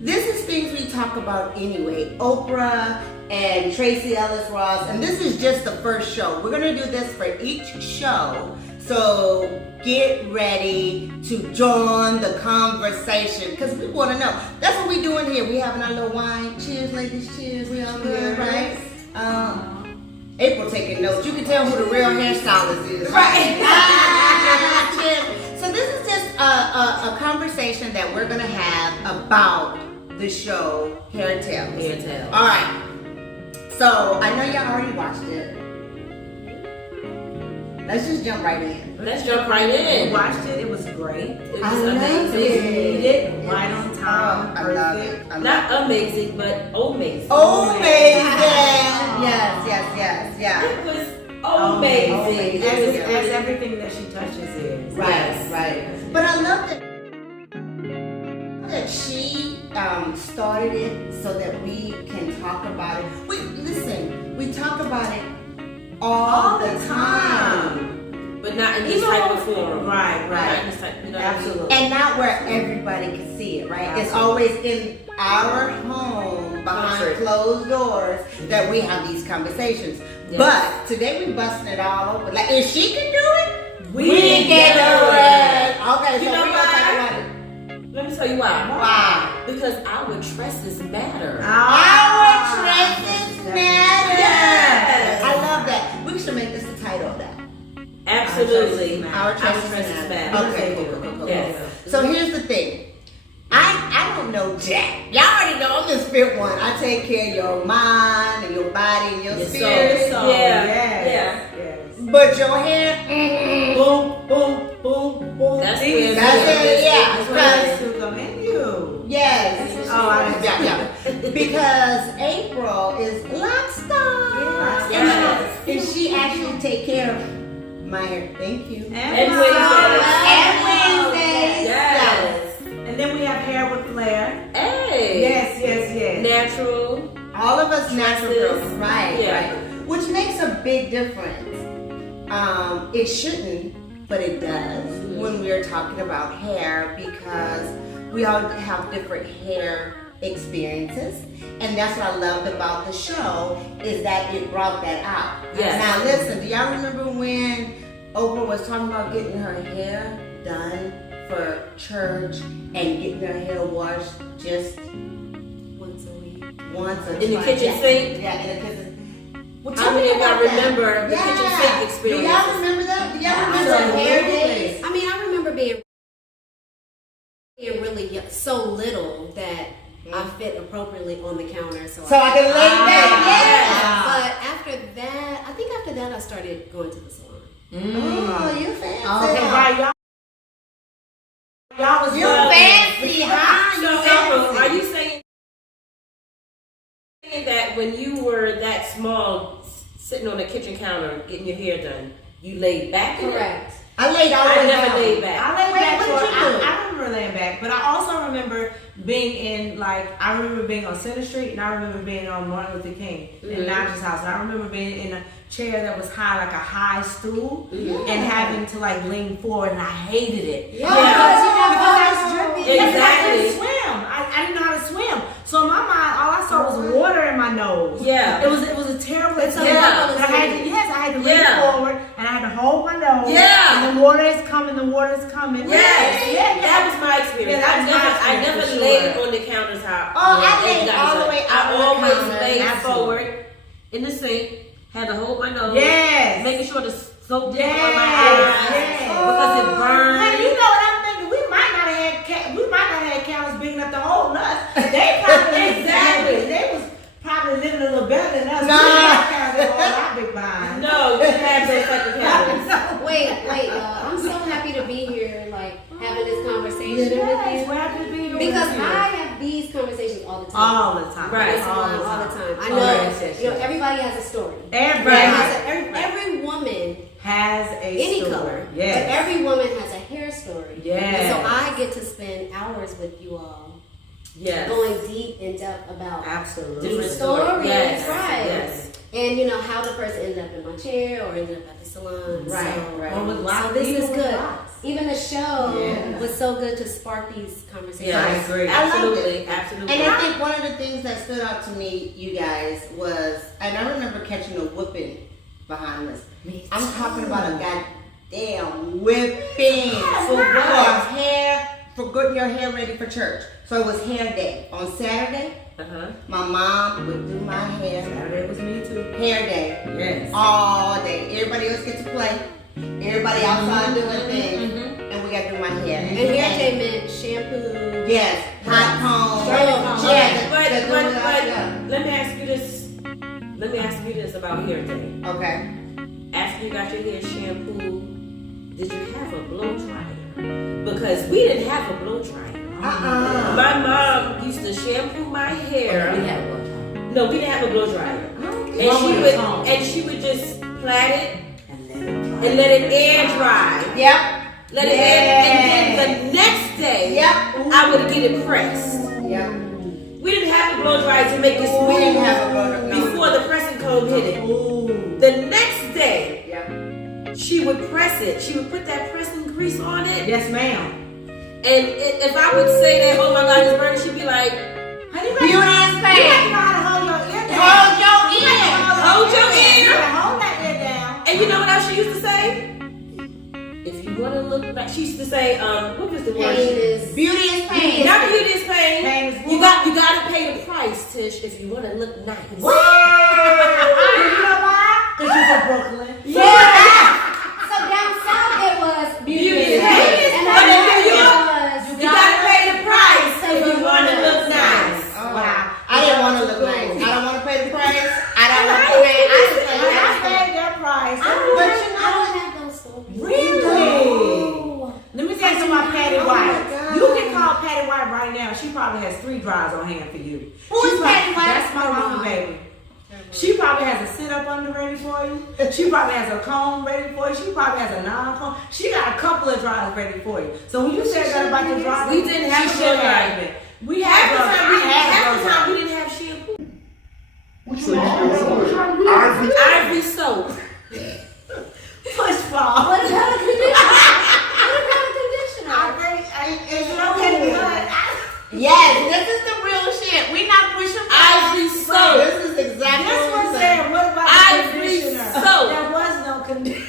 this is things we talk about anyway. Oprah and Tracy Ellis Ross, and this is just the first show. We're gonna do this for each show. So get ready to join the conversation because we want to know. That's what we're doing here. We having our little wine. Cheers, ladies. Cheers. We all good, right? April taking notes. You can tell who the real hairstylist is, right? Cheers. So this is just a conversation that we're gonna have about the show Hair Tales. Hair Tales. All right. So I know y'all already watched it. Let's just jump right in. Let's jump right in. We watched it. It was great. It was amazing. Needed, right on time. I love it. Not amazing, but amazing. Amazing. Yes. It was amazing. As everything that she touches is. Right. But I love that she started it so that we can talk about it. We talk about it all the time. But not in this type of form. Right. Not in this type, Absolutely. And not where everybody can see it, right? Absolutely. It's always in our home, behind closed doors, that we have these conversations. Yes. But today we busting it all open. Like, if she can do it, we can do it. Okay, so we're going to talk about it. Let me tell you why. Why? Because our tresses matter. Our tresses matter. Yes. I love that. We should make this the title of that. Absolutely. Our tresses matter. Okay, cool. Yes. So here's the thing. I don't know jack. Y'all already know I'm just spit one. I take care of your mind and your body and your spirit. Soul. Yeah. But your hair, boom. That's it. That's Yes. Yeah. Because April is lock star. Yes. And she actually take care of my hair. Thank you. And Wednesdays. Yes. And then we have hair with flair. Hey. Yes. Natural. All of us natural girls. Right. Yeah. Which makes a big difference. It shouldn't, but it does when we're talking about hair because we all have different hair experiences, and that's what I loved about the show is that it brought that out. Yes. Now listen, do y'all remember when Oprah was talking about getting her hair done for church and getting her hair washed just once a week? In the kitchen sink? Yeah, in the kitchen. Well, how many of y'all remember the kitchen sink experience? Do y'all remember that? Do y'all remember hair days? I mean, I remember being really so little that I fit appropriately on the counter. So I can lay back. But after that, I think after that I started going to the salon. Oh, you fancy. Okay, right, y'all was fancy, huh? So, are you saying that when you were that small, sitting on the kitchen counter getting your hair done, you laid back? Correct. I laid all the way never down. laid back. I remember laying back, but I also remember being I remember being on Center Street, and I remember being on Martin Luther King in Naja's house. And I remember being in a chair that was high, like a high stool, and having to lean forward, and I hated it. Yeah. Because I was drippy. Exactly. I couldn't swim. I didn't know how to swim. So in my mind, all I saw was water in my nose. Yeah. It was a terrible experience. I had to lean forward, and I had to hold my nose. Yeah. And the water is coming. Yes. That was my experience. I never laid on the counters high. Oh, I laid all the way out I on the always counter. laid Absolutely. forward in the sink, had to hold my nose. Yes. Making sure the soap didn't Yes. go on my eyes. Yes. Because it burned. Hey, you know what I'm thinking? We might not have had counters big enough to hold us. They probably They was probably living a little better than us. Nah. We had counters on our big behind. No, you didn't have those type of counters. Wait, y'all. I'm so happy to be here, having this conversation with you. We're happy to be here. Because I have these conversations all the time. all the time. Right. All the time. I know, Yes. everybody has a story. Every woman has any story. color. Yes. But every woman has a hair story. Yes. And so I get to spend hours with you all. Yes. Going deep in depth about Absolutely. different stories. Yes. Right. Yes. And how the person ended up in my chair or ended up at the salon. Right, So, right. Or with lots so this is good. Even the show was so good to spark these conversations. Yeah, I agree. Absolutely, absolutely. And I think one of the things that stood out to me, you guys, was, and I remember catching a whooping behind this. I'm talking about a goddamn whipping for hair, for getting your hair ready for church. So it was hair day. On Saturday, my mom would do my hair. Saturday was me too. Hair day. Yes. All day. Everybody else gets to play. Everybody outside doing things. And we got to do my hair. And hair day meant shampoo. Yes. Hot comb. But let me ask you this. Let me ask you this about hair day. Okay. After you got your hair shampooed, did you have a blow dryer? Because we didn't have a blow dryer. My mom used to shampoo my hair. We had a blow dryer. No, we didn't have a blow dryer. And she would just plait it and let it air dry. Yep. Let it air, and then the next day, I would get it pressed. Yep. We didn't have a blow dryer to make it smooth. We didn't have a blow dryer. Before the pressing comb hit it. The next day, she would press it. She would put that pressing grease on it. Yes, ma'am. And if I would say that, oh my God, it's burning, she'd be like, Honey, You ass you fat. know how to hold your ear down. Hold your ear. hold your You ear. gotta hold that ear down. And you know what else she used to say? If you want to look like, she used to say, what was the word? Pain is Beauty is pain. Not beauty is pain. Pain is You got to pay the price, Tish, if you want to look nice. You know why? Because you're from Brooklyn. So down south it was Beauty is pain. And But in up New north York, it was you got to pay the price if you want to look nice. Wow. I didn't want to look nice. I don't want to pay the price. I don't want to pay. I just I like paid that price. But you I know, don't have those stories. Really? Let me tell you something about Patty Oh White. my God. You can call Patty White right now. She probably has 3 dryers on hand for you. Who is She Patty probably- White? That's my mama, baby. She probably has a sit-up under ready for you. She probably has a comb ready for you. She probably has a non-comb. She got a couple of dryers ready for you. So when you said that about the dryers, We didn't have she a should blow dryer. have it. We Half had the blow- time, I had half blow the time dryer. we didn't have shampoo. Ivory. Ivory soap. Push ball. What about a conditioner? What about a conditioner? It's okay to be good. yes, this is the real shit. We not pushing Ivory soap. This is exactly This what one I'm said, saying. what about Ivory the conditioner? soap. There was no conditioner.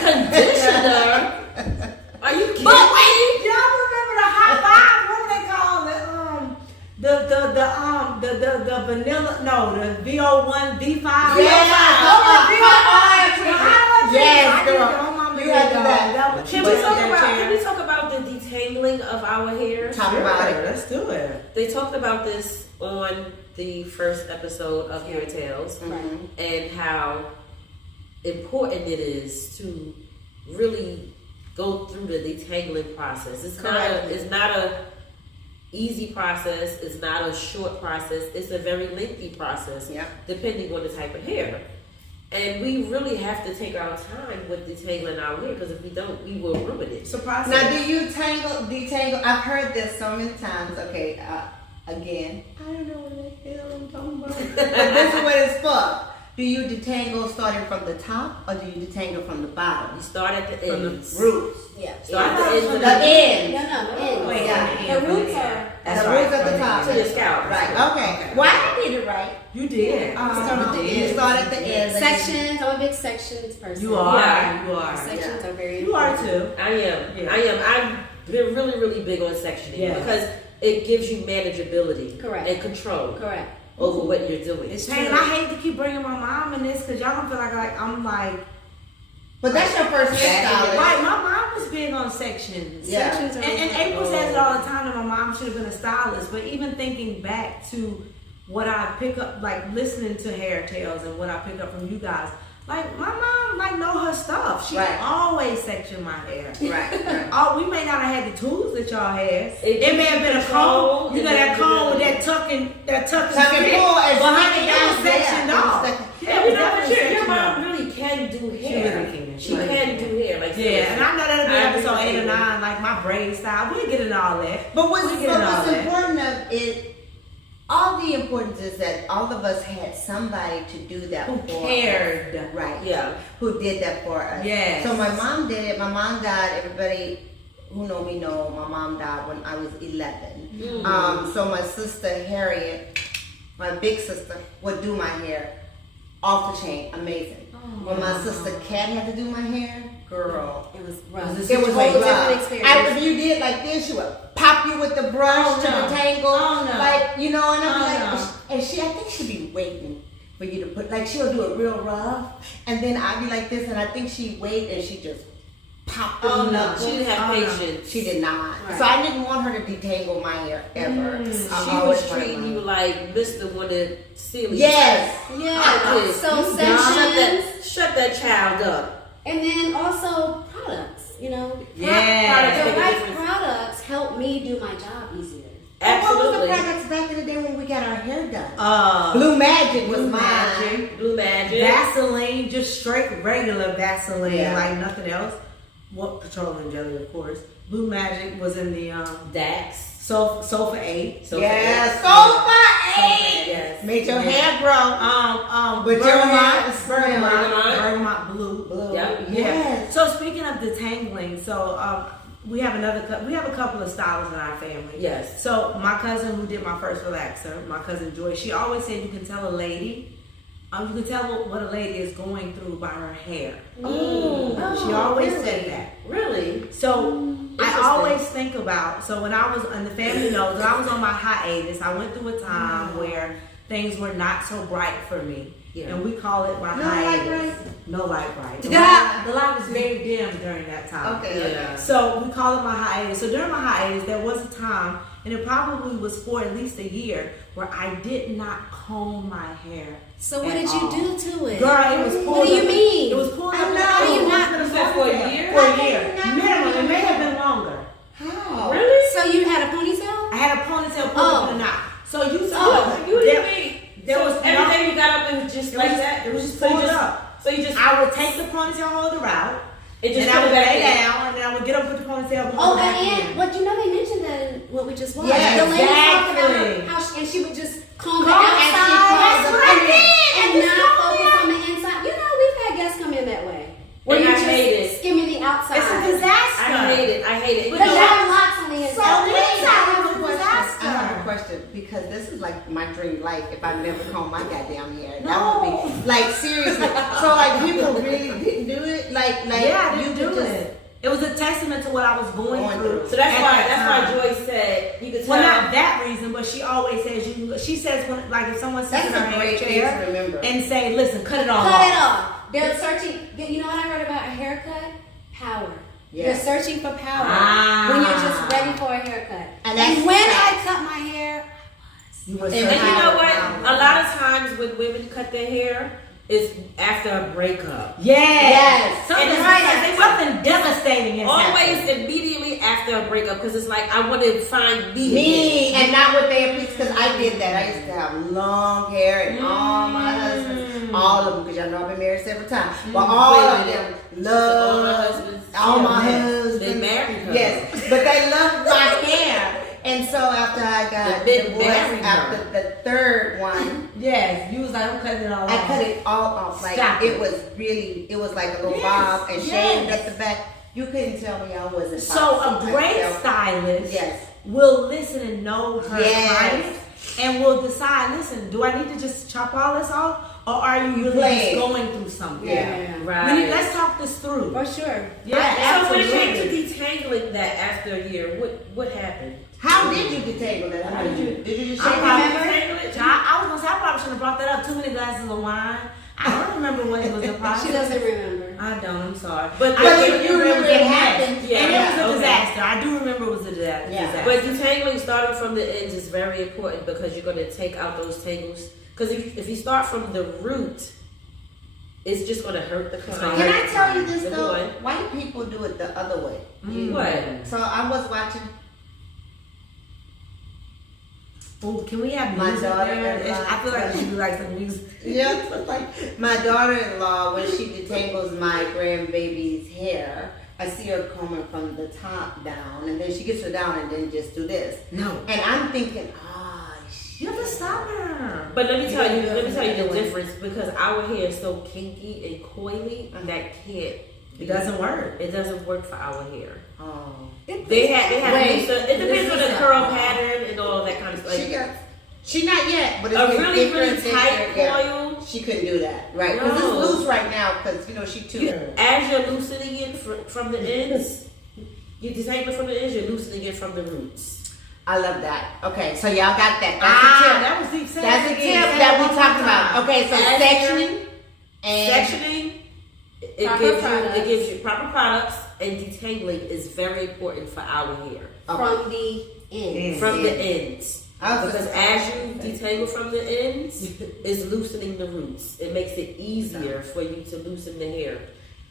Conditioner. Are you kidding? But wait, y'all remember the hot five? What were they called? The vanilla? No, the VO1, V5. Yes, girl. You had to do that. Can we talk about the detangling of our hair? Talk about it. Let's do it. They talked about this on the first episode of Hair Tales and how important it is to really go through the detangling process. It's not a easy process. It's not a short process. It's a very lengthy process, depending on the type of hair. And we really have to take our time with detangling our hair, because if we don't, we will ruin it. Surprising. Now, do you detangle? I've heard this so many times. Okay, again, I don't know what the hell I'm talking about. But this is what it's for. Do you detangle starting from the top, or do you detangle from the bottom? You start at the From ends. the roots. Yeah. Start at the ends of The the ends. No, ends. Wait, Yeah. The roots are. That's the right. roots at the top. to your scalp. Right. Okay. Well, I did it right. You did. You start at the ends. Sections. I'm a big sections person. You are. Yeah. You are. Sections are very You are important. too. I am. I've been really, really big on sectioning because it gives you manageability and control Correct. over what you're doing. It's and I hate to keep bringing my mom in this because y'all don't feel like I'm like. But that's your first hairstylist. Right, my mom was big on sections. Yeah. Sections are And April says it all the time that my mom should have been a stylist. But even thinking back to what I pick up, like listening to Hair Tales and what I pick up from you guys, like my mom like know her stuff. She always sectioned my hair. Right. We may not have had the tools that y'all had. It It may have been a comb. You know that comb with that tuck and Tuck and pull and but stick honey, it that down was sectioned there. off. Yeah, you know what? Your mom really can do hair. She can do hair. Like Yeah, and I know that'll be I episode really 8 or do. 9, like my braid style. We'll get into all that. But what's We get into all that. important of it, all the importance is that all of us had somebody to do that Who for cared. us. Right. Yeah. Who did that for us. Yes. So my mom did it. My mom died. Everybody who know me know my mom died when I was 11. So my sister Harriet, my big sister, would do my hair off the chain. Amazing. When my sister Kat had to do my hair, girl, It was rough. it was a whole different rough. experience. After you did like this, she would pop you with the brush to no. detangle. Oh, no. Like, you know, and I'm like, no. and she, I think she'd be waiting for you to put, like, she'll do it real rough, and then I'd be like this, and I think she'd wait, and she just popped them Oh no, knuckles. she didn't have Oh, no. patience. She did not. Right. So I didn't want her to detangle my hair ever. She I always was wanted treating mine. you like Mr. Wanted Silly. Yes. Yeah. So Shut sessions, that child up. and then also products. You know, Yeah. the Make a right difference. products help me do my job easier. And what was the Absolutely. products back in the day when we got our hair done? Blue Blue Magic was Blue mine. Magic. Blue Magic. Vaseline, just straight regular Vaseline, Yeah. like nothing else. What petroleum jelly, of course. Blue Magic was in the Dax. Sofa 8. So Yes, for- Sofa So 8. yes. Made your hair grow. But But your hair is Bergamot blue. Blue. Yep. Yes. So speaking of detangling, we have a couple of stylists in our family. Yes. So my cousin who did my first relaxer, my cousin Joy, she always said you can tell a lady, you can tell what a lady is going through by her hair. She always said that. Really? So I Interesting. always think about, so when I was, and the family knows, when I was on my hiatus, I went through a time where things were not so bright for me. Yeah. And we call it my No light hiatus. bright? No light bright. Yeah. The light was very dim during that time. Okay. Yeah. So we call it my hiatus. So during my hiatus, there was a time, and it probably was for at least a year, where I did not comb my hair. So what at did you all. do to it? Girl, it was pulled What do you up- mean? It was pulled I up. know. How do you not You said for a year? For a How year. can you not Minimum. comb It may your have hair? been longer. How? Really? So you had a ponytail? I had a ponytail pulled up in a knot. So you saw Oh, you there, didn't mean. there So was everything you got up and was just It like was- that. it was just so you pulled just up. So you just I would take the ponytail holder out, it just and I put would it back lay in. down, and then I would get up with the ponytail. Oh, back and in. what you know they mentioned that in what we just watched. Yes, the lady talked about exactly. how she, and she would just comb the Comb outside and she combed That's the what I inside. did, and And just not comb focus it on the inside. You know, we've had guests come in that way. Where And you I just hate it. skimming the outside. It's a disaster. I hate it. I hate it. Because You you know have locks on the So inside. the I inside have was a a question. disaster. I have a question because this is like my dream life if I never comb my goddamn hair. That No. would be like seriously. So like people really didn't do it. Like Yeah, I you didn't could do just it. It was a testament to what I was going through. So that's at why that time. Joyce said you could tell. Well, not that reason, but she always says she says when, like if someone sits That's in her a hair great thing chair to remember. and say, "Listen, cut it all Cut off." it off. They're searching. You know what I heard about a haircut? Power. Yeah. They're searching for power Ah. when you're just ready for a haircut. And And, that's when fact. I cut my hair, You was And so then you know power what? down. A lot of times when women cut their hair, it's after a breakup. Yes. Yes. Something devastating has Always happened. immediately after a breakup because it's like I want to find me. Me and not with their piece because I did that. I used to have long hair and all my husbands, all of them because y'all know I've been married several times. But all Wait a of minute. them love all my husbands. They married her. Yes, but they love my hair. And so after I got They been divorced, married after her. the third one, Yes, you was like, I'm cutting it all I off. cut it all off. Like Stop it it. was really, it was like a little Yes, bob and yes. shaved at the back. You couldn't tell me I wasn't. So boxy. a I great felt- stylist Yes. will listen and know her Yes. clients and will decide, listen, do I need to just chop all this off or are you really Play. just going through something? Yeah. Right. Let's talk this through. for sure. Yeah, So when it came to absolutely. detangling that after a year, what happened? How did you detangle that? How did you? Did you just I shake probably- it? Detangle it? I was gonna say I probably should have brought that up. Too many glasses of wine. I don't remember what it was the process. She doesn't remember. I don't. I'm sorry. But I But do if you remember it it was a happened, mess. yeah, And it was a okay. disaster. I do remember it was a disaster. Yeah. But detangling starting from the ends is very important because you're going to take out those tangles. Because if you start from the root, it's just going to hurt the client. Can I tell you this Number though? one. White people do it the other way. You- What? So I was watching. Oh, can we have My music daughter there? and I feel like she like some music. Yeah, it's like my daughter-in-law when she detangles my grandbaby's hair. I see her combing from the top down, and then she gets her down, and then just do this. No. And I'm thinking, You're the stylist. But let me tell you the difference, because our hair is so kinky and coily that can't. It doesn't work. It doesn't work for our hair. Oh. They have it depends on the curl pattern and all that kind of stuff. She not yet, but it's a really tight coil. coil. She couldn't do that, right? Because it's loose right now. Because she too. As you're loosening it from the ends, you detangle it from the ends. You're loosening it from the roots. I love that. Okay, so y'all got that. That was deep. That's the tip that we talked about. Okay, so sectioning and sectioning. It gives you proper products, and detangling is very important for our hair. From the ends. From the ends. Because as you detangle from the ends, it's loosening the roots. It makes it easier for you to loosen the hair.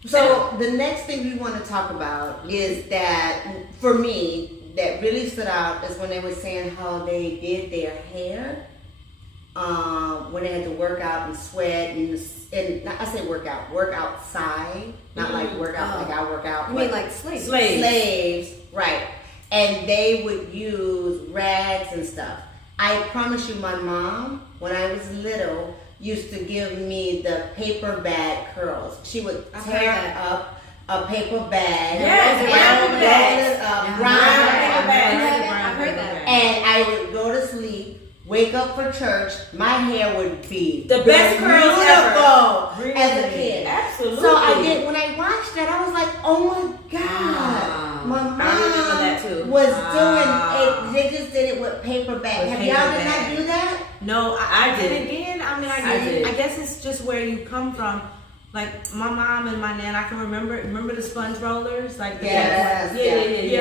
So the next thing we want to talk about is that, for me, that really stood out is when they were saying how they did their hair when they had to work out and sweat and I say work outside, not like work out like I work out. You mean like slaves? Slaves, right. And they would use rags and stuff. I promise you, my mom, when I was little, used to give me the paper bag curls. She would tear up a paper bag. Yes, brown bag. Brown bag. I've heard that. And I would go to sleep, wake up for church. My hair would be the best curls ever as a kid. Absolutely. So I did. When I watched that, I was like, "Oh my God!" My mom was doing it. They just did it with paper bags. Have y'all did not do that? No, I did. And again, I did. I guess it's just where you come from. Like my mom and my nan, I can remember the sponge rollers, like yeah.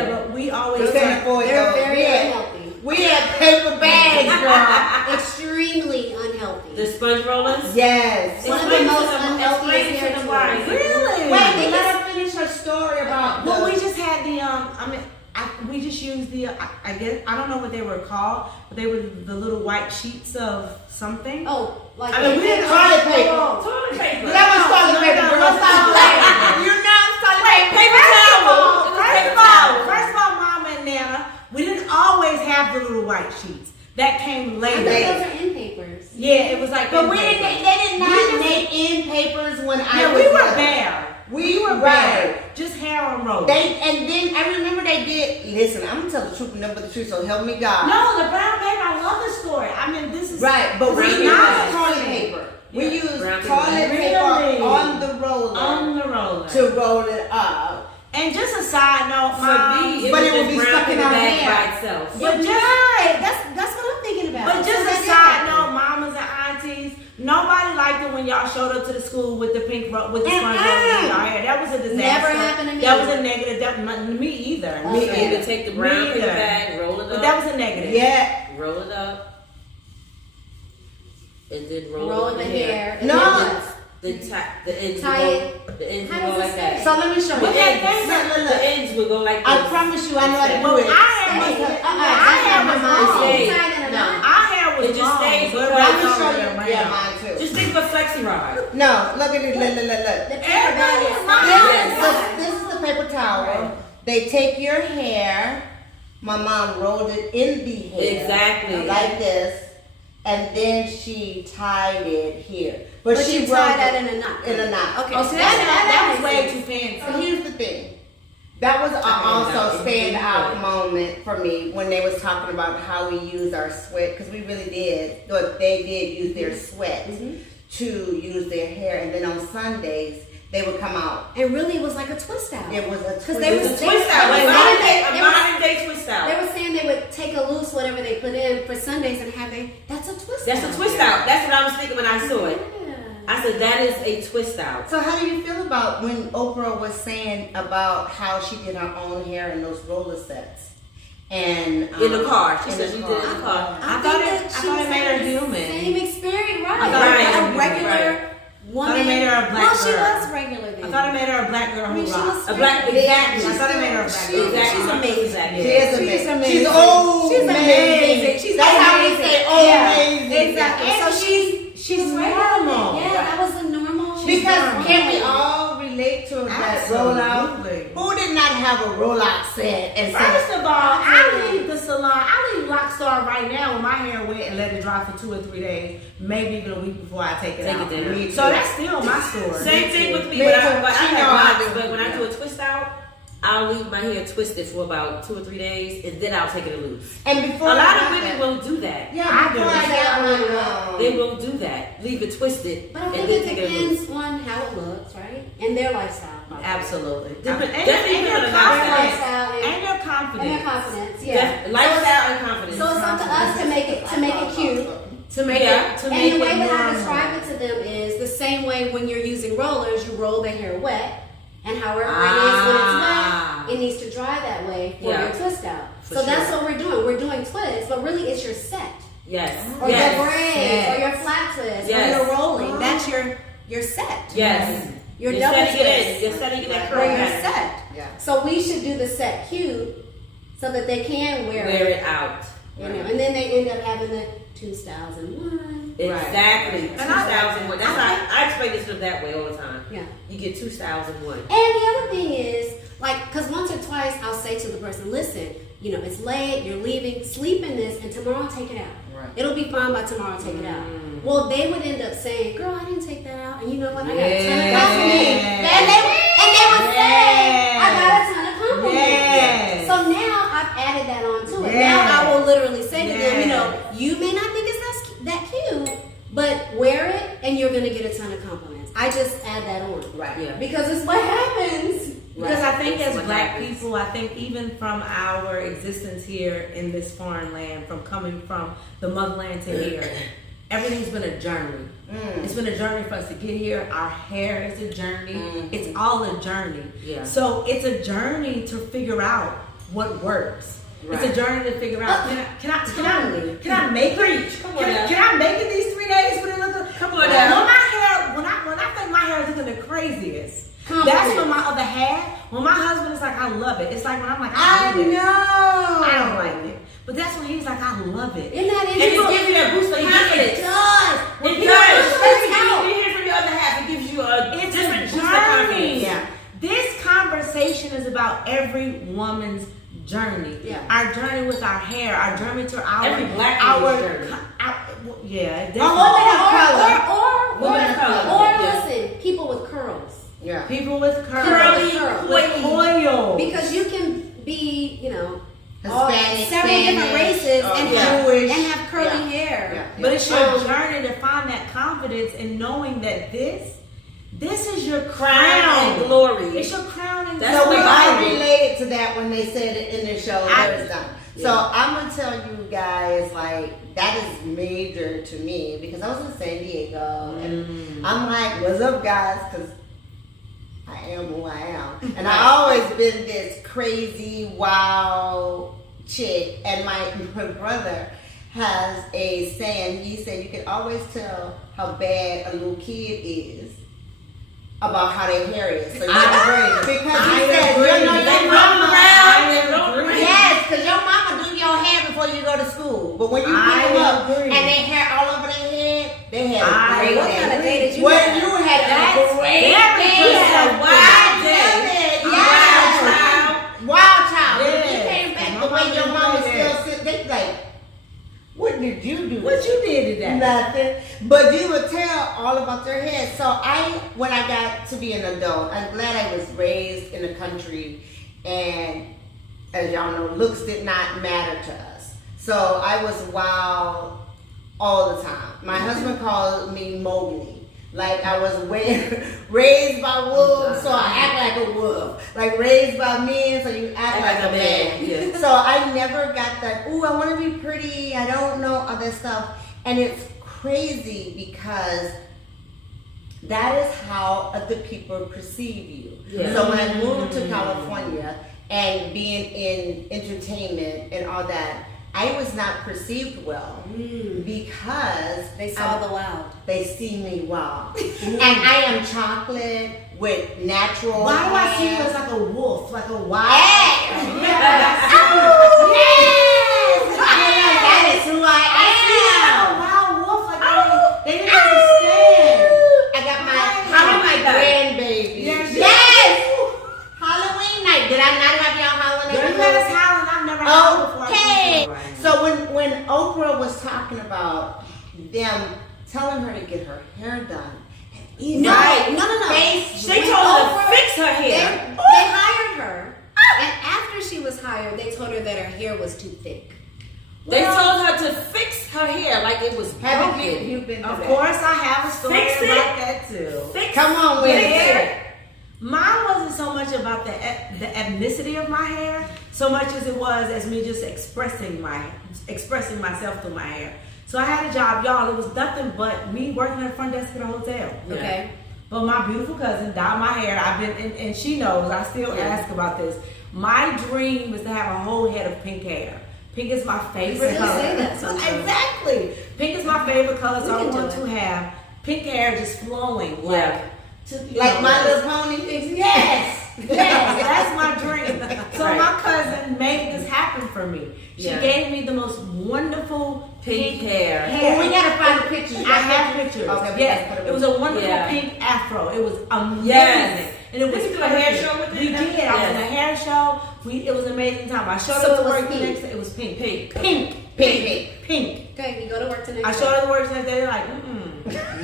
But we always they're very unhealthy. We had paper bags, girl. Extremely unhealthy. The sponge rollers? Yes. One of the most unhealthy hair tools. Really? Wait, let her finish her story about. Well, we just had the we just used the I guess I don't know what they were called, but they were the little white sheets of something. Oh, like we didn't toilet paper. Toilet paper. That was toilet paper, girl. Stop playing. You're not toilet paper. Paper towel. First of all, Mama and Nana, we didn't always have the little white sheets. That came later. I think those are in papers. Yeah, it was like. But they did not make in papers when I was. We were bare. We were bare. Just hair on roll. And then I remember they did. Listen, I'm gonna tell the truth and nothing but the truth. So help me God. No, the brown paper. I love this story. I mean, this is right. But we used toilet paper. We used toilet paper on the roller. To roll it up. And just a side note, but it would be stuck in our hair by itself. But that's what I'm thinking about. But just a side note, mamas and aunties, nobody liked it when y'all showed up to the school with the pink with the sponge rollers in your hair. That was a disaster. Never happened to me. That was a negative. Me either. Me either. Take the brown paper bag, roll it up. But that was a negative. Yeah. Roll it up. And then roll the hair. No. The ends How go like that. So let me show you. The ends would go like this. I promise you, I know how to do it. Our hair was it just stays. Let me show you. Yeah, mine too. Just think of a flexi rod. No, look at it. Look. The paper bag This is the paper towel. They take your hair. My mom rolled it in the hair. Exactly. Like this. And then she tied it here. But she tied that in a knot. Okay. Oh, so that was way too fancy. So here's the thing. That was also a standout moment for me when they was talking about how we use our sweat, because we really did. Look, they did use their sweat to use their hair, and then on Sundays they would come out. It really was like a twist out. It was a twist. Because they were twist out, like modern day twist out. They were saying they would take a loose whatever they put in for Sundays and have that's a twist out. That's a twist out. That's what I was thinking when I saw it. I said that is a twist out. So how do you feel about when Oprah was saying about how she did her own hair in those roller sets? And in the car. She said she did it in the car. I thought it made her human. Same experience, right? Right. A regular woman. I thought it made her a black girl. She was regular then. I thought it made her a black girl who rocked. A black, exactly. I thought it made her a black girl. She's amazing. She is amazing. She's old. She's amazing. That's how we say old amazing. Exactly. So she's normal. Yeah, that was a normal. Because can we all relate stick to that rollout? Who did not have a rollout set? And First of all, I leave the salon. I leave Lockstar right now with my hair wet and let it dry for 2 or 3 days, maybe even a week before I take it out. So that's still my story. Same thing with me. When I do a twist out, I'll leave my hair twisted for about 2 or 3 days, and then I'll take it loose. And before a lot of women won't do that. Yeah, I do. They won't do that. Leave it twisted. But I think it depends on how it looks, right? And their lifestyle. Probably. Absolutely. And their confidence. And their confidence. Yeah. Lifestyle and confidence. So it's up to us to make it cute. And the way that I describe it to them is the same way when you're using rollers, you roll the hair wet. And however it is when it's wet, it needs to dry that way for your twist out. So that's what we're doing. We're doing twists, but really it's your set. Yes. Or your braids, or your flat twist, or your rolling. That's your set. Yes. Your double twist. You're setting it that curl. Or your set. Yeah. So we should do the set cute so that they can wear it out. You know, and then they end up having the 2 styles in one. Exactly. 2 styles in one. That's how I explain this to them that way all the time. Yeah. You get 2 styles in one. And the other thing is, like, because once or twice I'll say to the person, listen, you know, it's late, you're leaving, sleep in this, and tomorrow I'll take it out. Right. It'll be fine by tomorrow, I'll take it out. Well, they would end up saying, girl, I didn't take that out. And you know what? I got a ton of compliments. And they would say, I got a ton of compliments. So now I've added that on to it. Now I will literally say to them, you know, you may not think it's that cute, but wear it and you're going to get a ton of compliments. I just add that on. Right. Yeah. Because it's what happens. Because I think as Black people, I think even from our existence here in this foreign land, from coming from the motherland to here, everything's been a journey. It's been a journey for us to get here. Our hair is a journey. It's all a journey. Yeah. So it's a journey to figure out what works. Right. It's a journey to figure out. Can I make it? Can I make it these 3 days? Come on now. When I think my hair is looking the craziest. That's when my other half. When my husband is like, I love it. It's like when I'm like, I don't like it. But that's when he's like, I love it. Isn't that interesting? And it gives you that boost of confidence. It does. It does. You hear from your other half, it gives you a different boost of confidence. Yeah. This conversation is about every woman's journey. Yeah. Our journey with our hair, our journey to every Black woman's journey. Or listen, people with curls. Yeah. People with curls. Coil. Because you can be, you know, Hispanic, several different races and have curly hair. Yeah. But it's your journey to find that confidence in knowing that this is your crown and glory. It's your crown and glory. So we all related to that when they said it in the show. So I'm gonna tell you guys, like, that is major to me because I was in San Diego and I'm like, what's up, guys? Because I am who I am, and I always been this crazy, wild chick. And my brother has a saying. He said you can always tell how bad a little kid is about how their hair is. So I agree. Because he said, you know, your mama. Yes, because your mama do your hair before you go to school. But when you pick them up and they hair all over their head, they had a great day. What kind of day did you have? You had a great day. You had a wild day. Wild child. When you came back the way your mama still sits, they like, what did you do? What you did today? Nothing. But you would tell all about their hair. So when I got to be an adult, I'm glad I was raised in the country, and as y'all know, looks did not matter to us. So I was wild all the time. My husband called me Mowgli. Like I was raised by wolves, so I act like a wolf. Like raised by men, so you act like a man. Yeah. So I never got that, ooh, I want to be pretty, I don't know, all that stuff. And it's crazy because that is how other people perceive you. Yeah. So when I moved to California and being in entertainment and all that, I was not perceived well because they saw the wild. They see me wild. And I am chocolate with natural Why do I see you as like a wolf? Like a wild? Yes! Oh, yes! That is who I am. A wild wolf. Like they didn't understand. I got my grandbaby. Yes! was talking about them telling her to get her hair done. No. They told her to fix her hair. They hired her, and after she was hired, they told her that her hair was too thick. They told her to fix her hair like it was broken. You've been Of course, I have a story Fix it. about that too. Come on with it. Mine wasn't so much about the ethnicity of my hair, so much as it was as me just expressing myself through my hair. So I had a job, y'all. It was nothing but me working at the front desk at a hotel. Okay. But my beautiful cousin dyed my hair. And she knows. I still ask about this. My dream was to have a whole head of pink hair. Pink is my favorite Still color. say that sometimes. Exactly. Pink is my favorite color, so I We can want do to have pink hair just flowing, Yeah. Like My Little Pony? Yes, that's my dream. So Right. my cousin made this happen for me. She Yeah. gave me the most wonderful Pink hair. Well, we gotta find the pictures. I have pictures. Okay, we Yes, gotta put it was a wonderful Yeah. pink afro. It was amazing. Yes. And it was Did you do a hair perfect. show with it? We did. I was Yes. in a hair show. It was an amazing time. I showed So up to it was work the pink. next day. It was pink. Pink. Pink. Okay, you go to work today. I showed up to work the next day. They're like,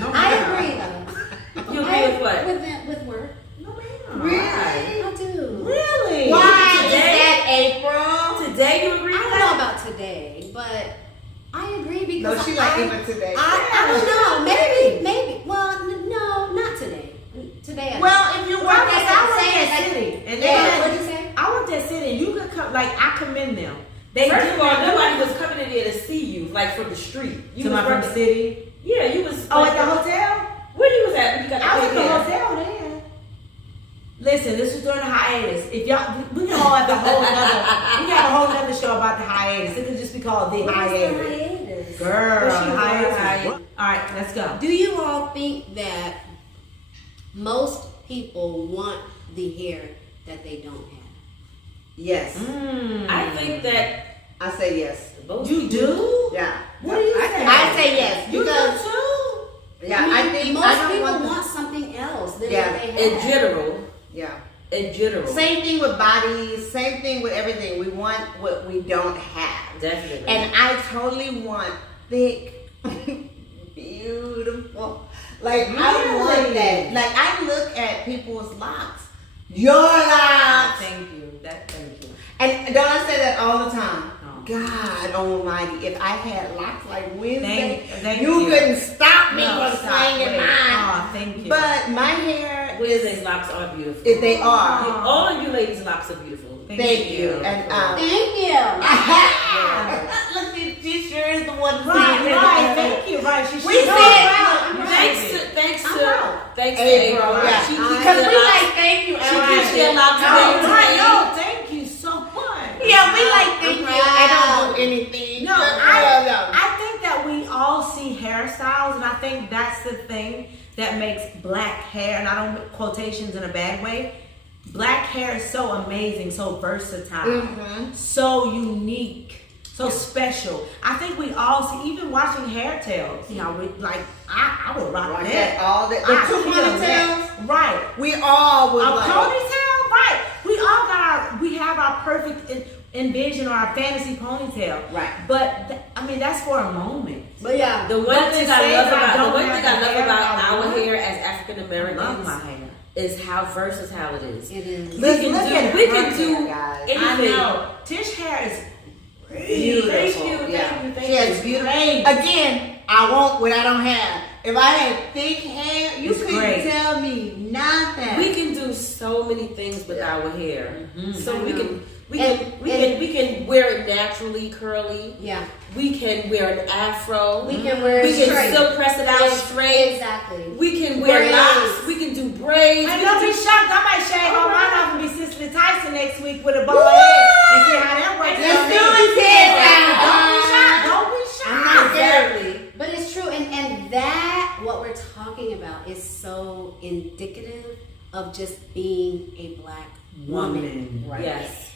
no. I agree though. You agree with what? With work. No, ma'am. Really? I do. Really? Why is Today? that, April? Today you agree I with don't know that? about today, but I agree No, because she like even today. I don't know. Maybe. Well, no, not today. Today. Well, if you work I worked at at the City. And Yeah. What'd you say? I worked at City, and you could come. Like I commend them. They First did of all, that. nobody was coming in there to see you, like from the street. You To was my from working- City. Yeah, you was. Oh, at the hotel. Where you was at when you got the I was at pink the hair? hotel then. Listen, this was during the hiatus. If y'all, we can all have a whole nother. We got a whole nother show about the hiatus. It could just be called the What is the hiatus. hiatus? Girl, What she was hiatus. hiatus. All right, let's go. Do you all think that most people want the hair that they don't have? Yes. I think that I say yes. both You do? Yeah. What do you say? I say yes You do because too? yeah, I think most I don't people want want something else than Yeah. what they have. in general, yeah. Same thing with bodies. Same thing with everything. We want what we don't have. definitely. And I totally want thick, beautiful. Like I want that. Like I look at people's locks. Your locks. Thank you. Thank you. And don't I say that all the time? Oh. God Almighty, if I had locks like Wednesday, Thank you you. couldn't stop me No, from stop. slanging Wait. mine. Oh, thank you. But my hair Wednesday's locks are beautiful. if they are. All of you ladies' locks are beautiful. Thank you. And Thank you. look, she sure is the one. Right, thank you. Right, she We should said- know. Thanks I'm to out. April. Yeah. She keeps Because their we locks. like thank you. She Ellen. keeps their locks Oh, very right. clean. No, thank you so much. Yeah, we like thank you. I proud. don't do anything. No, No. I think that we all see hairstyles, and I think that's the thing that makes black hair, and I don't make quotations in a bad way. Black hair is so amazing, so versatile, so unique, so special. I think we all see, even watching hair tails, you know, we, like, I would rock Like that. that all the I two feel ponytails. that. Right. We all would A like. ponytail, right? We have our perfect envision or our fantasy ponytail, Right. But I mean, that's for a moment. But yeah. The one But thing to I say love that I about don't have the hair I our want, hair as African I love Americans my hair. is how versatile it is. It is. We Look can at do her we can hair, do guys. I anything. know. Tish hair is Beautiful. Thank you. Yeah. Thank She you. has beautiful. Great. Again, I want what I don't have. If I had thick hair, you It's couldn't great. tell me nothing. We can do so many things with our hair. So we can And- we can wear it naturally curly. Yeah. We can wear an afro. We can wear We it can straight. still press it out straight. Exactly. We can wear Braids. locks. We can do braids. And We don't can be do- shocked. I might shave all mine off and be Cicely Tyson next week with a bald head and see how that works. Let's out. do it, Ted. Don't be shocked. Don't be I'm shocked. not scared. Exactly. But it's true, and that what we're talking about is so indicative of just being a black woman. Right. Yes,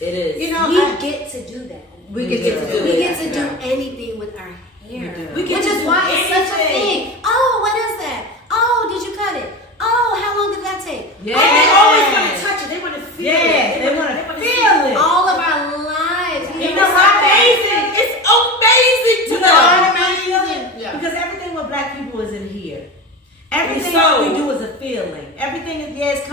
it is. You know, We I- get to do that. we could get to do We it. get to do anything with our hair. We do. We can Which is do why it's such a anything. thing. Oh, what is that? Oh, did you cut it? Oh, how long did that take? Yeah. And they always want to touch it. They want to feel Yes, it. they want to see feel it. All of our lives. You It's know what? amazing. It's amazing to You know them. everything that we do is a feeling. Everything is it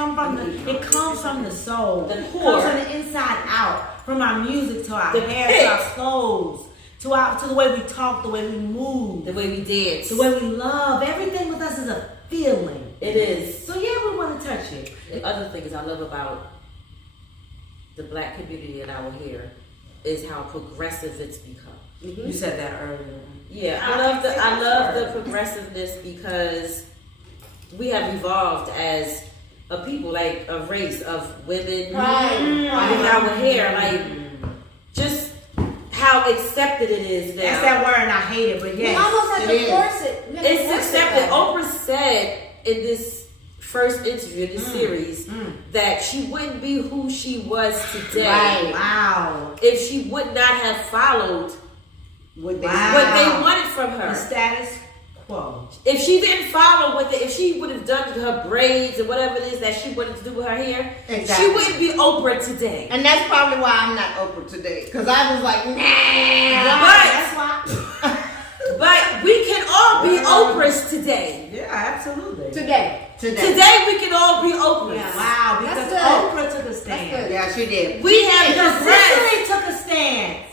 comes from the soul. The It core. comes from the inside out. From our music to our hair to our clothes. To the way we talk, the way we move, the way we dance, the way we love. Everything with us is a feeling. It is. So yeah, we want to touch it. The other thing is I love about the black community and our hair is how progressive it's become. Mm-hmm. You said that earlier. Yeah, I love the progressiveness because we have evolved as a people, like a race of women with our hair, like just how accepted it is now. That's that word, and I hate it, but yes, we almost have to force it. It's accepted. Oprah said in this first interview in this series that she wouldn't be who she was today. Right. Wow. If she would not have followed what they wanted from her. The status quo. If she didn't follow with it, if she would have done her braids and whatever it is that she wanted to do with her hair, she wouldn't be Oprah today. And that's probably why I'm not Oprah today. Because I was like, nah. That's why. But we can all be Oprahs today. Yeah, absolutely. Today we can all be Oprahs. Yeah. Wow, because Oprah took a stand. Yeah, she did. We have Cicely took a stand.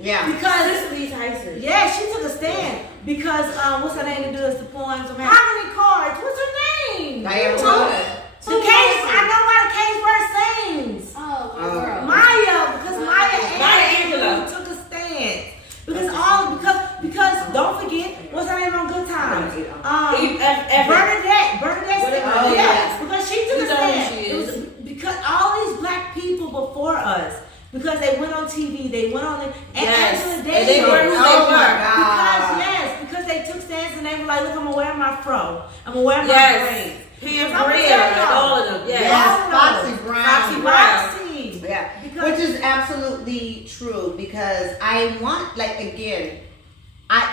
Yeah. Because Cicely Tyson. yeah, she took a stand. Because what's her name to do us the poems? How many cards? What's her name? Diana The case. I know why the case verse sings. Oh, my girl. Maya, because Maya Angelou took a stand. Because don't forget, what's her name on Good Times? Bernadette. Yes. Because she took a stand. It was because all these black people before us, because they went on TV, they went on and they were who they were. Because they took stands and they were like, look, I'm gonna wear my fro, I'm gonna wear my braids. Pam Grier and all of them. Yes, Foxy Brown. Foxy. Yeah. Which is absolutely true because I want, like, again,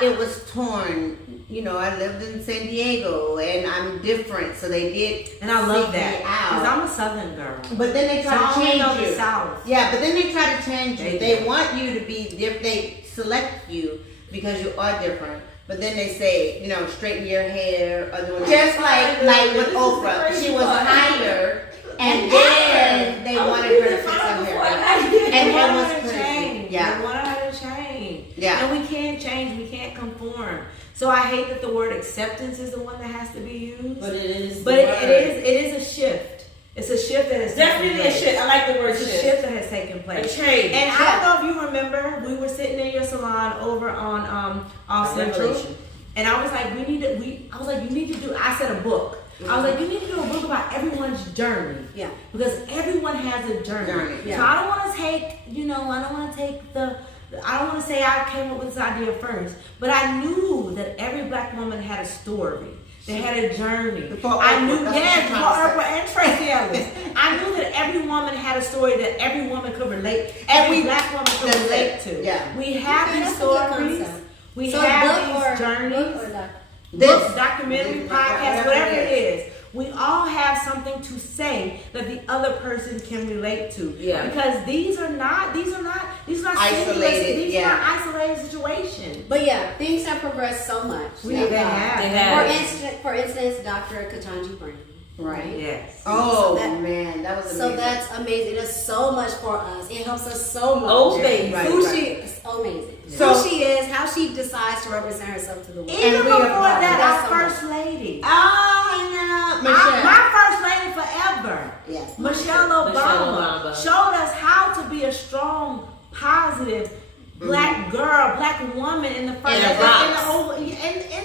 it was torn. You know, I lived in San Diego and I'm different, so they did. And I love that because I'm a Southern girl. But then they try to change you. South. Yeah, but then they try to change you. They want you to be different. They select you because you are different. But then they say, you know, straighten your hair. Just like with Oprah, she was higher, and then they wanted her to fix her hair. And they that wanted was her to crazy. change. Yeah. They wanted her to change. Yeah. And we can't change. We can't conform. So I hate that the word acceptance is the one that has to be used. But it is. But it is a shift. It's a shift that has definitely a shift. I like the word shift. It's a shift that has taken place. A change. And I don't know if you remember, we were sitting in your salon over on Central, and I was like, you need to do. I said a book. Mm-hmm. I was like, you need to do a book about everyone's journey. Yeah. Because everyone has a journey. Yeah. So I don't want to take, I don't want to say I came up with this idea first, but I knew that every black woman had a story. They had a journey. I knew, before Oprah and Tracee Ellis. I knew that every woman had a story that every woman could relate. Every black woman could relate to. Yeah. We have these stories. We so have these journeys. Books, documentary, podcast, whatever it is. We all have something to say that the other person can relate to. Yeah. Because these are not isolated. These are not isolated situations. But yeah, things have progressed so much. They have. For instance, Dr. Ketanji Brown. Right. Yes. Oh, man, that was amazing. So that's amazing. It does so much for us. It helps us so much. Oh, baby. She is amazing. So, who she is, how she decides to represent herself to the world. Even before that, our so first lady. Oh, yeah. My first lady forever. Yes. Michelle Obama showed us how to be a strong, positive black girl, black woman in the first in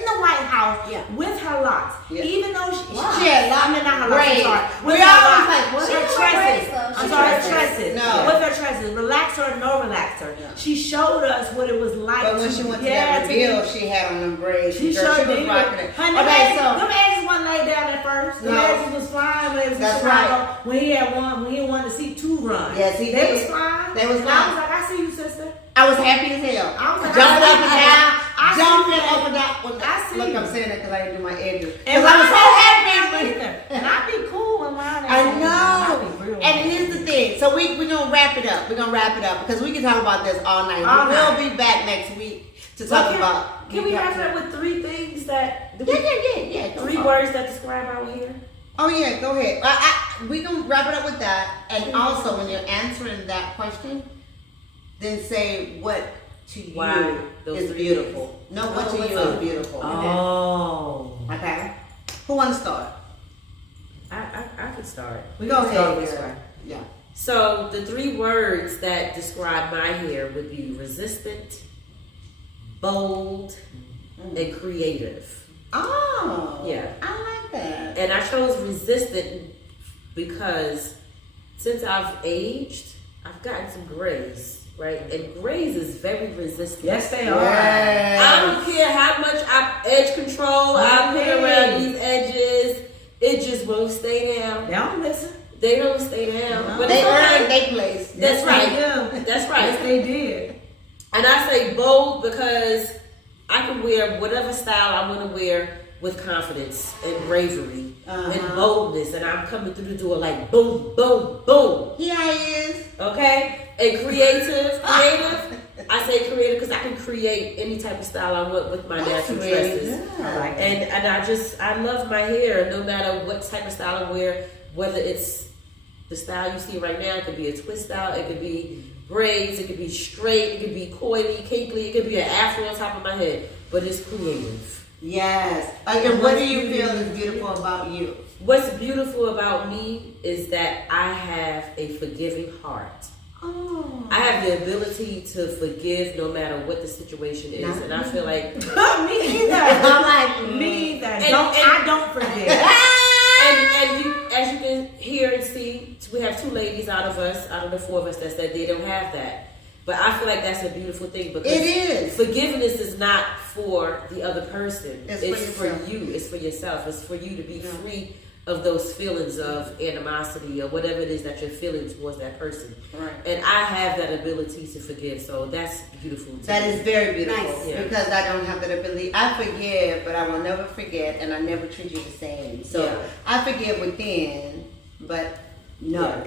the White House with her locks. Yeah. Even though she had locks, not her locks. We always like, what? Her tresses. Her tresses. No. With her tresses, relaxer or no relaxer. Yeah. She showed us what it was like. But when she went to that reveal, she had on them braids. She was rocking it. Them edges wasn't laid down at first. The edges was flying when it was in Chicago. When he wanted to see two run. Yes, he did. They was flying. They was flying. I was like, I see you, sister. I was happy as hell. I was like, jumping up and down. Jumping up and down. Look, I'm saying that because I didn't do my edges. And I was so happy. And I'd be cool when mine. I know. And here's the thing. So we're going to wrap it up. We're going to wrap it up because we can talk about this all night. We'll be back next week to talk about. Can we wrap it up with three things that? Yeah. Three words that describe our hair. Oh yeah, go ahead. We gonna wrap it up with that, and also when you're answering that question, then say what to you is beautiful. No, what to you is beautiful. Oh. Okay. Who wants to start? I could start. We go ahead. This way. Yeah. So the three words that describe my hair would be resistant, bold, and creative. Oh. Yeah. I like that. And I chose resistant because since I've aged, I've gotten some grays, right? And grays is very resistant. Yes, they are. Yes. I don't care how much edge control I put around these edges, it just won't stay down. They don't listen. They don't stay down. No. But They it's all earned right. their place. That's right. Yeah. That's right. Yes, they did. And I say bold because I can wear whatever style I want to wear with confidence and bravery and boldness. And I'm coming through the door like boom, boom, boom. Here he is. Okay? And creative. I say creative because I can create any type of style I want with my natural tresses. I like that. And I love my hair no matter what type of style I wear, whether it's the style you see right now. It could be a twist style, it could be braids, it could be straight, it could be coily, cakely, it could be an afro on top of my head, but it's creative. Yes. And what do you feel is beautiful about you? What's beautiful about me is that I have a forgiving heart. Oh. I have the ability to forgive no matter what the situation is, and I feel like Me either. I'm like, me either. I don't forget. And you, as you can hear and see, we have two ladies out of the four of us that said they don't have that. But I feel like that's a beautiful thing because It is. forgiveness is not for the other person. It's for you. It's for yourself. It's for you to be free of those feelings of animosity or whatever it is that you're feeling towards that person. Right. And I have that ability to forgive, so that's beautiful. That is very beautiful Nice. Yeah. because I don't have that ability. I forgive, but I will never forget, and I never treat you the same. So Yeah. I forgive within, but no, Yeah.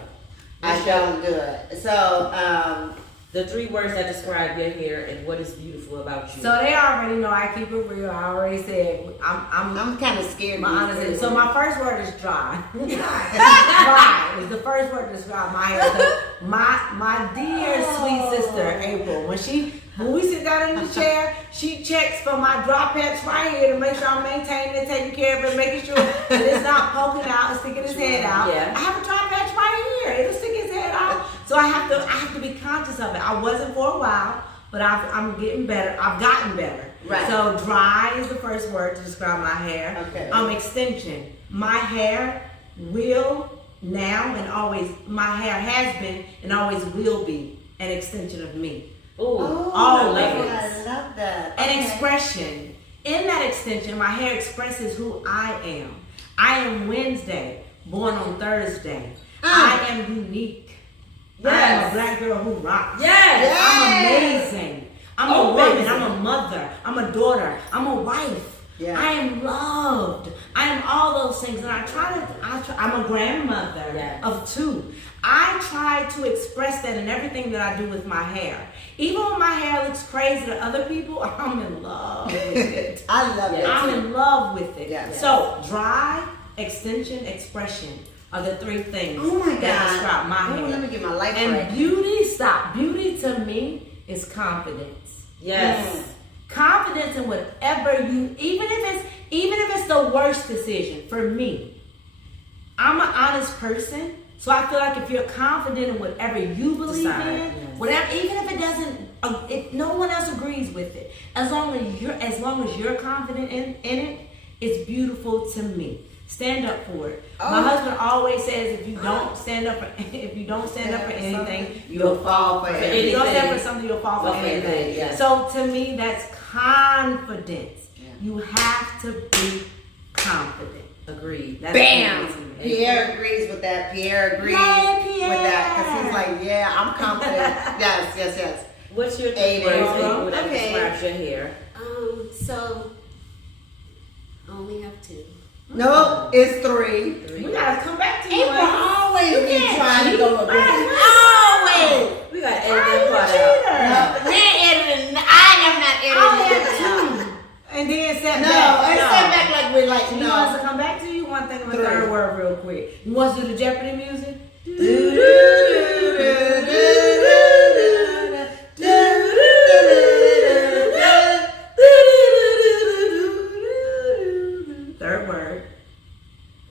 I don't do it. So the three words that describe your hair and what is beautiful about you. So they already know I keep it real. I already said I'm kind of scared. my to honest. use So it. my first word is dry. Dry is the first word to describe my hair. My dear sweet sister April, when we sit down in the chair, she checks for my drop patch right here to make sure I'm maintaining it, taking care of it, making sure that it's not poking out and sticking its head out. Yeah. I have a drop patch right here. It'll stick its head out. So I have to be conscious of it. I wasn't for a while, but I'm getting better. I've gotten better. Right. So dry is the first word to describe my hair. Okay. Extension. My hair will now and always, my hair has been and always will be an extension of me. Ooh, all I levels. love that. An Okay. expression. In that extension, my hair expresses who I am. I am Wednesday, born on Thursday. I am unique. I am a Yes. black girl who rocks. Yes. I'm amazing. I'm a woman. I'm a mother. I'm a daughter. I'm a wife. Yeah. I am loved. I am all those things, and I'm a grandmother Yes. of two. I try to express that in everything that I do with my hair. Even when my hair looks crazy to other people, I'm in love with it. I love it. I'm in love with it. Yes. So dry, extension, expression are the three things Oh my that God. describe my Oh, hair. let me get my life And right. beauty to me is confidence. Yes. Confidence in whatever you, even if it's the worst decision for me. I'm an honest person, so I feel like if you're confident in whatever you believe Decide, in, yes. whatever, even if it doesn't, if no one else agrees with it, as long as you're confident in it, it's beautiful to me. Stand up for it. My husband always says, if you don't stand up for anything, You'll fall for if it. you don't stand anything. for something, you'll fall for Fall for anything. anything, yes. So to me, that's confidence. Yeah. You have to be confident. Agreed. That's Bam! confidence to me. Pierre agrees with that. Pierre agrees Yay, Pierre! with that because he's like, yeah, I'm confident. yes. What's your Eight three words arrow. that Okay. describes your hair? So I only have two. No, it's three. We gotta come back to you. April always You be can't trying to cheat. go against. Right. Always. We got to Why edit are you that a part out. cheater? No, we're editing. I am not editing I only set No, back. it's set back like we're like, She no. wants to come back to you. One thing of a third word real quick. You want to do the Jeopardy music? Third word.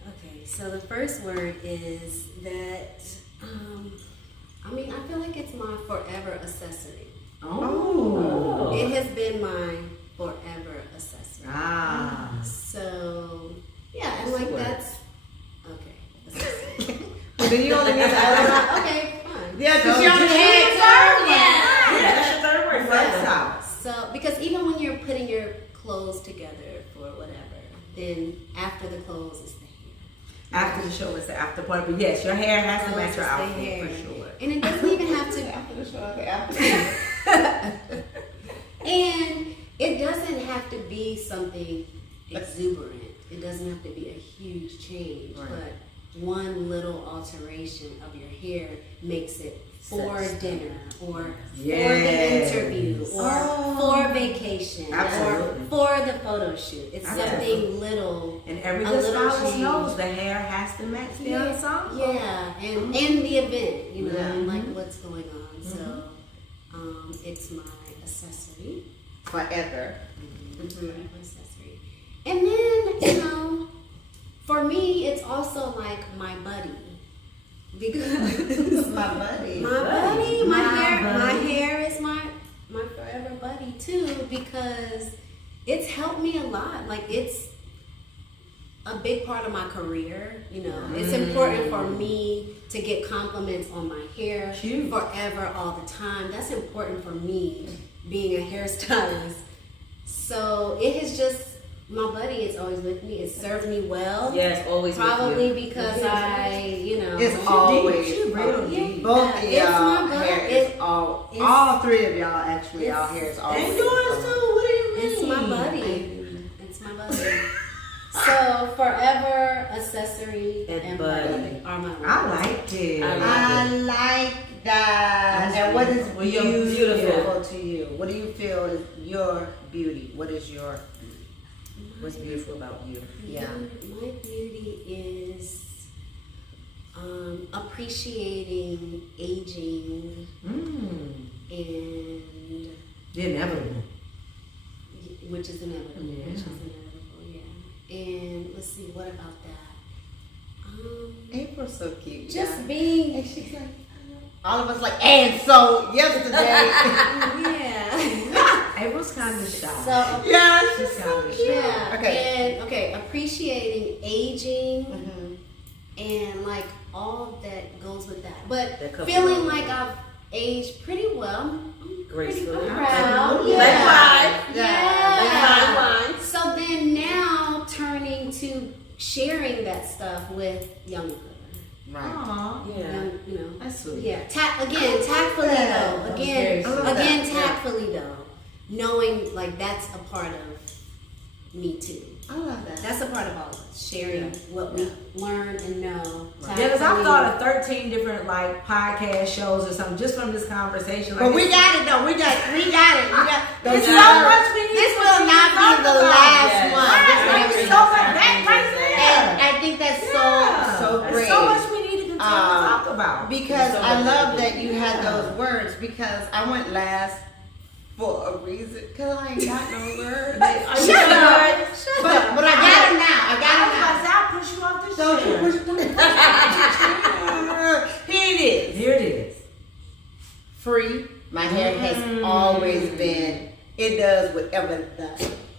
Okay, so the first word is that, I feel like it's my forever accessory. Oh. It has been my forever accessory. Ah. So, yeah, and like that's, okay. Accessory. But then you only get the other one. Okay, fine. Yeah, because So she only just had use third one. Yeah. Yeah, that's your third word. Versatile. So, because even when you're putting your clothes together for whatever, then after the clothes is the hair. After the show is the after party. But yes, your hair has to Clothes match your is the outfit hair. for sure. And it doesn't even have to. After the show, okay, after And it doesn't have to be something exuberant. It doesn't have to be a huge change, Right. but one little alteration of your hair makes it for dinner or for the Yes. interview or Oh. for vacation Absolutely. or for the photo shoot. It's Absolutely. something little. And every A good little stylist change. knows the hair has to match the ensemble. Yeah, and the event, you know, Yeah. and like what's going on. So it's my accessory. forever. Forever accessory. And then, you know, for me, it's also like my buddy. Because My buddy. my buddy, my buddy. hair is my forever buddy too, because it's helped me a lot. Like it's a big part of my career, you know. It's important for me to get compliments on my hair Cute. forever, all the time. That's important for me, being a hairstylist. So it has just, my buddy is always with me. It served me well. Yes, always with Probably you. because I, you know. It's always She real Yeah. deep. both of It's y'all my buddy. hair is all three of y'all actually. Y'all hair is all. And yours too. What do you mean? It's my buddy. It's my buddy. So forever, accessory, And buddy buddy. are my words. I like it. I I like that. That's And what is beautiful. You're beautiful to you? What do you feel is your beauty? What is your What's beautiful about you? yeah? My beauty is appreciating aging and The inevitable. which is inevitable. Yeah. Which is inevitable, yeah. And let's see, what about that? April's so cute. Just yeah. being, And she's like, all of us like, and so yesterday. yeah. April's kind of shy. So Yeah, She's she's so kind of cute. yeah, Okay. and appreciating aging Mhm. and like all that goes with that, That but couple feeling of- like I've aged pretty well. I'm Gracefully. proud. Absolutely. Yeah. Like wine. Yeah. Like fine wine. So then now turning to sharing that stuff with younger, Right. Aw. Yeah. you know. That's sweet. Yeah, tactfully that. though. That was very sweet. Again, Yeah. tactfully though, knowing like that's a part of me too. I love that. That's a part of all of us, sharing what we learn and know. Yeah, because I've thought of 13 different like podcast shows or something just from this conversation. But we got it though. We got it. We got There's so much we need This to will not be talk the about. last Yes. one. Right, This like, will there's be so much that right And there. I think that's Yeah. so There's great. so much we need to continue to talk about. Because So I much love we that did. you had those words because I went last for a reason. Because I ain't got no words. Are you Shut sure? up. But I got them now. I got them now. I'll push you off the Don't you chair. push Here it is. Here it is. Free. My hair has always been. It does whatever the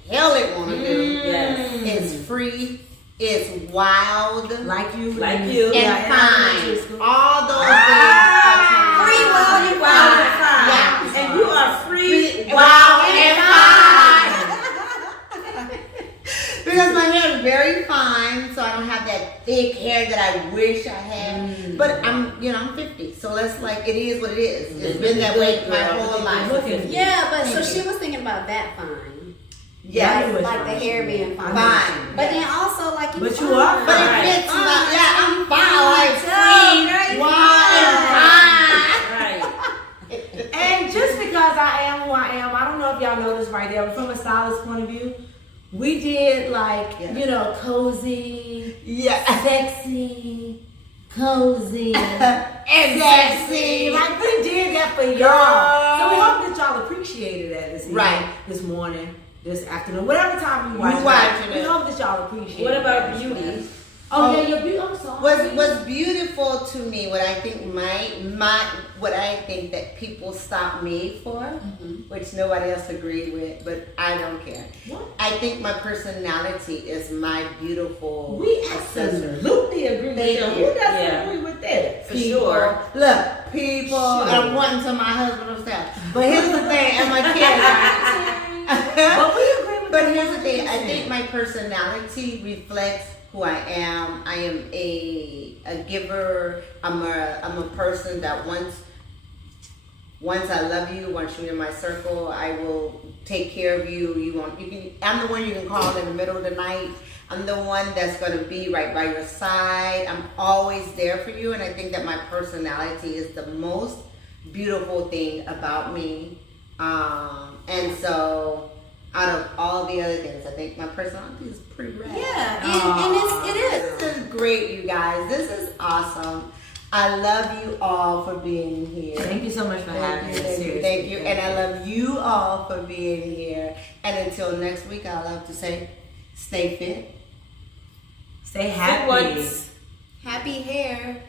hell it want to do. Yes. It's free. It's wild. Like you. Like you. And Yeah, fine. and All those Ah! things. Free while you wild and fine. Yeah. And you are free Wild while and fine. Because my hair is very fine, so I don't have that thick hair that I wish I had. But I'm 50, so let's it is what it is. It's been that way my whole life. Yeah, but so Thank she you. was thinking about that fine. Yeah, Like the hair being fine. fine. But then also like But you are But fine. it fits my, I'm fine, like Girl, free, you wild, Right. And just because I am who I am, I don't know if y'all know this right there, but from a stylist point of view, We did like, you know, cozy, sexy, cozy, and sexy. Like we did that for y'all. So we hope that y'all appreciated that this evening, this morning, this afternoon, whatever time you watch it. We hope that y'all appreciate it. What about beauty? Oh yeah, your beauty. I'm sorry. What's beautiful to me, what I think what I think that people stop me for, which nobody else agreed with, but I don't care. What? I think my personality is my beautiful. We absolutely agree with that. Who doesn't agree with that? For sure. Look, people, I'm pointing to my husband himself. But here's the thing, and my kids. But we agree with that. But here's the thing, I think my personality reflects who I am. I am a giver. I'm a person that once I love you, once you're in my circle, I will take care of you. I'm the one you can call in the middle of the night. I'm the one that's gonna be right by your side. I'm always there for you, and I think that my personality is the most beautiful thing about me. And so, out of all the other things, I think my personality is pretty rad. Yeah, and it is. This is great, you guys. This is awesome. I love you all for being here. Thank you so much for having me. Thank you. And I love you all for being here. And until next week, I love to say, stay fit. Stay happy. Happy hair.